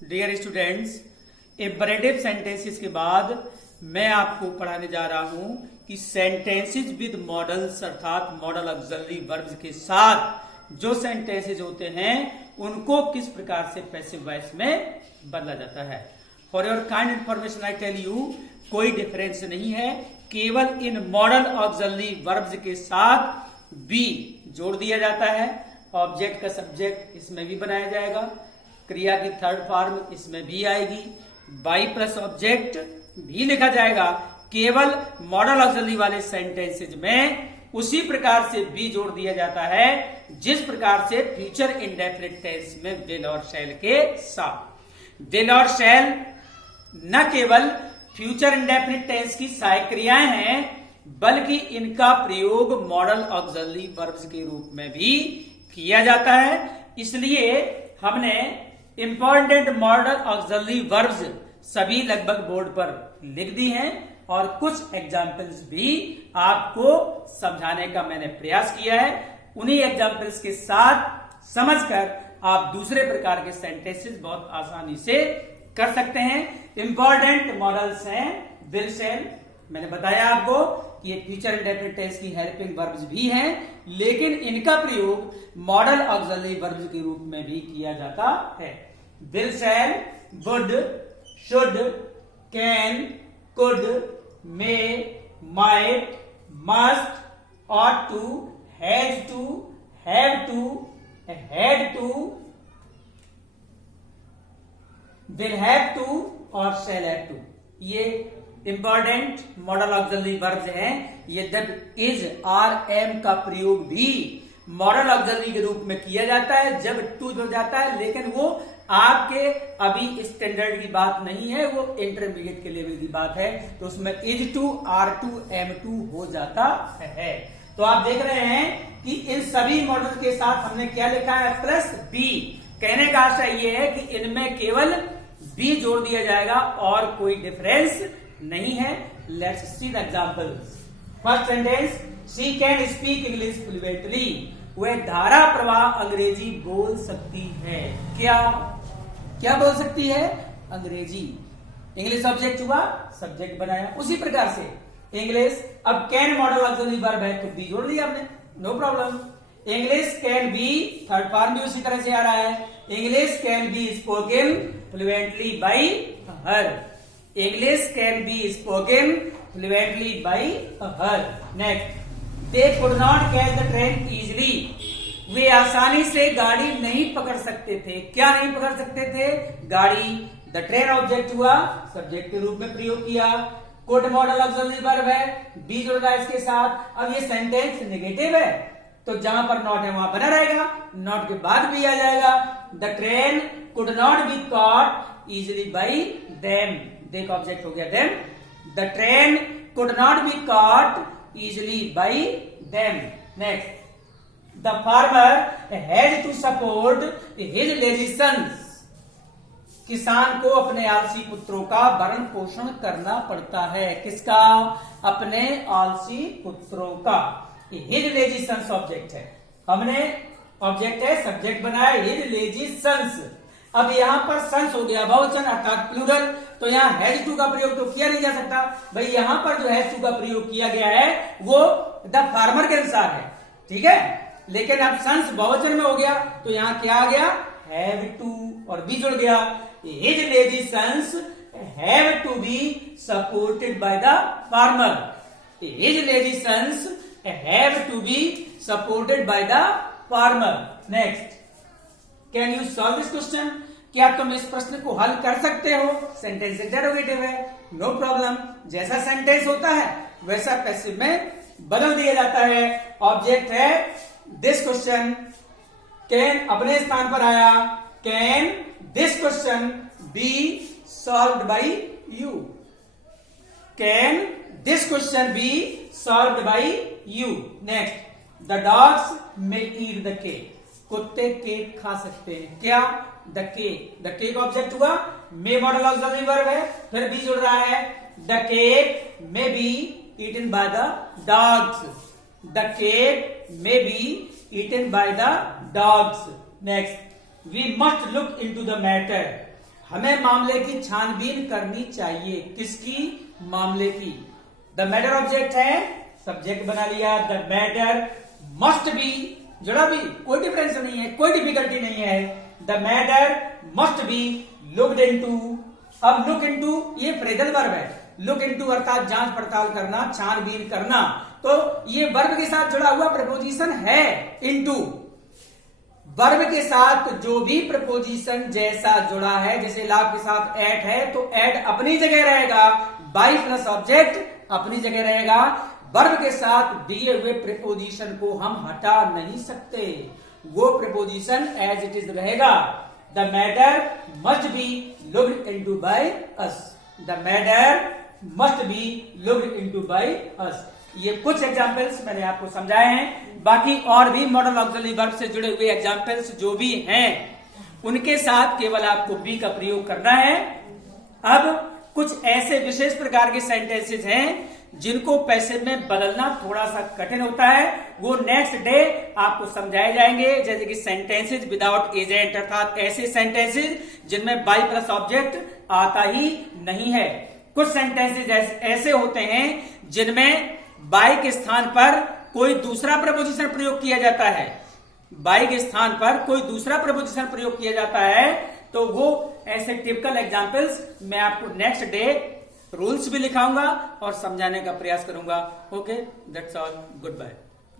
Dear students, imperative sentences के बाद मैं आपको पढ़ाने जा रहा हूं कि सेंटेंसेस विद मॉडल्स अर्थात मॉडल ऑक्सिलरी वर्ब्स के साथ जो सेंटेंसेस होते हैं उनको किस प्रकार से पैसिव वॉइस में बदला जाता है। For your kind information I tell you, कोई डिफरेंस नहीं है, केवल इन मॉडल ऑक्सिलरी वर्ब्स के साथ बी जोड़ दिया जाता है। ऑब्जेक्ट का सब्जेक्ट इसमें भी बनाया जाएगा, क्रिया की थर्ड फॉर्म इसमें भी आएगी, बाई प्लस ऑब्जेक्ट भी लिखा जाएगा। केवल मॉडल ऑक्सिलरी वाले सेंटेंसेज में उसी प्रकार से भी जोड़ दिया जाता है जिस प्रकार से फ्यूचर इंडेफिनिट टेंस में विल और शैल के साथ। विल और शैल न केवल फ्यूचर इंडेफिनिट टेंस की सहायक क्रियाएं हैं बल्कि इनका प्रयोग मॉडल ऑक्सिलरी वर्ब्स के रूप में भी किया जाता है। इसलिए हमने इंपॉर्टेंट मॉडल ऑक्सिलरी वर्ब्स सभी लगभग बोर्ड पर लिख दी हैं और कुछ एग्जाम्पल्स भी आपको समझाने का मैंने प्रयास किया है। उन्हीं एग्जाम्पल्स के साथ समझकर आप दूसरे प्रकार के सेंटेंसेस बहुत आसानी से कर सकते हैं। इंपॉर्टेंट मॉडल्स हैं विल शैल, मैंने बताया आपको कि ये फ्यूचर इंडेफिनिट टेंस की हेल्पिंग वर्ब्स भी हैं, लेकिन इनका प्रयोग मॉडल ऑक्सिलरी वर्ब्स के रूप में भी किया जाता है। Will shell, would, should, can, could, may, might, must, ought to, has to, have to, had to, will have to और shall have to, ये इंपॉर्टेंट मॉडल ऑक्सिलरी वर्ब्स हैं। यद्यपि इज, आर, एम का प्रयोग भी मॉडल ऑक्सिलरी के रूप में किया जाता है जब टू जुड़ जाता है, लेकिन वो आपके अभी स्टैंडर्ड की बात नहीं है, वो इंटरमीडिएट के लेवल की बात है, तो उसमें is to, are to, am to हो जाता है। तो आप देख रहे हैं कि इन सभी मॉडल के साथ हमने क्या लिखा है, प्लस बी। कहने का आशय ये है कि इनमें केवल बी जोड़ दिया जाएगा और कोई डिफरेंस नहीं है। Let's see the examples. First sentence, she can speak English fluently, वह धारा प्रवाह अंग्रेजी बोल सकती है। क्या बोल सकती है? अंग्रेजी। इंग्लिश ऑब्जेक्ट हुआ, सब्जेक्ट बनाया, उसी प्रकार से इंग्लिश। अब कैन मॉडल ऑक्सिलरी वर्ब है तो बी जोड़ लिया आपने, no problem. English can be, third form भी उसी तरह से आ रहा है, English can be spoken fluently by her. English can be spoken fluently by her. Next, they could not catch the train easily, वे आसानी से गाड़ी नहीं पकड़ सकते थे। क्या नहीं पकड़ सकते थे? गाड़ी। द ट्रेन ऑब्जेक्ट हुआ, सब्जेक्ट के रूप में प्रयोग किया। कुड मॉडल ऑक्सिलरी वर्ब है, बी जुड़ रहा है इसके साथ। अब ये सेंटेंस नेगेटिव है तो जहां पर नॉट है वहां बना रहेगा, नॉट के बाद भी आ जाएगा। The train could not be caught easily by them, देख ऑब्जेक्ट हो गया them. The train could not be caught easily by them. Next, the farmer had to support his lazy sons, किसान को अपने आलसी पुत्रों का भरण पोषण करना पड़ता है। किसका? अपने आलसी पुत्रों का। हिज लेजी सन्स ऑब्जेक्ट है, हमने ऑब्जेक्ट है, सब्जेक्ट बनाया हिज लेजी सन्स। अब यहां पर सन्स हो गया बहुवचन अर्थात प्लूरल, तो यहाँ हैज टू का प्रयोग तो किया नहीं जा सकता। भाई यहां पर जो हैज टू का प्रयोग किया गया है वो द फार्मर के अनुसार है, ठीक है, लेकिन अब सन्स बहुवचन में हो गया तो यहां क्या आ गया, हैव टू, और बी जुड़ गया। His lazy sons have to be supported by the farmer. His lazy sons have to be supported by the farmer. Next, can you solve this question, क्या तुम इस प्रश्न को हल कर सकते हो? सेंटेंस इंटरोगेटिव है, नो प्रॉब्लम। जैसा सेंटेंस होता है वैसा पैसिव में बदल दिया जाता है। ऑब्जेक्ट है दिस क्वेश्चन, कैन अपने स्थान पर आया, can this question B solved by you, can this question B solved by you. Next, the dogs may eat the cake, कुत्ते केक खा सकते हैं। क्या? The cake, the cake object हुआ, मे मॉडल ऑक्सिलरी वर्ब है, फिर बी जुड़ रहा है। The cake may be eaten by the dogs, the cake may be eaten by the dogs. Next, we must look into the matter, हमें मामले की छानबीन करनी चाहिए। किसकी? मामले की। द मैटर ऑब्जेक्ट है, सब्जेक्ट बना लिया। द मैटर मस्ट बी, जुड़ा भी, कोई डिफरेंस नहीं है, कोई डिफिकल्टी नहीं है। The matter must be looked into. अब लुक इनटू ये फ्रेजल वर्ब है। लुक इनटू अर्थात जांच पड़ताल करना, छानबीन करना। तो ये वर्ब के साथ जुड़ा हुआ प्रपोजिशन है इनटू। वर्ब के साथ जो भी प्रपोजिशन जैसा जुड़ा है, जैसे लाभ के साथ एट है तो एट अपनी जगह रहेगा, बाई प्लस ऑब्जेक्ट अपनी जगह रहेगा। वर्ब के साथ दिए हुए प्रीपोजिशन को हम हटा नहीं सकते, वो प्रीपोजिशन एज इट इज रहेगा। The matter must be looked into by us. The matter must be looked into by us. ये कुछ एग्जाम्पल्स मैंने आपको समझाए हैं। बाकी और भी मॉडल ऑक्सिलरी वर्ब से जुड़े हुए एग्जाम्पल्स जो भी हैं उनके साथ केवल आपको बी का प्रयोग करना है। अब कुछ ऐसे विशेष प्रकार के सेंटेंसेस हैं जिनको पैसिव में बदलना थोड़ा सा कठिन होता है, वो नेक्स्ट डे आपको समझाए जाएंगे। जैसे कि सेंटेंसेस विदाउट एजेंट, अर्थात ऐसे सेंटेंसेस जिनमें बाई प्लस ऑब्जेक्ट आता ही नहीं है। कुछ सेंटेंसेस ऐसे होते हैं जिनमें बाई के स्थान पर कोई दूसरा प्रपोजिशन प्रयोग किया जाता है। बाई के स्थान पर कोई दूसरा प्रपोजिशन प्रयोग किया जाता है, तो वो ऐसे टिपिकल एग्जांपल्स मैं आपको नेक्स्ट डे रूल्स भी लिखाऊंगा और समझाने का प्रयास करूंगा। Okay, that's all, good bye.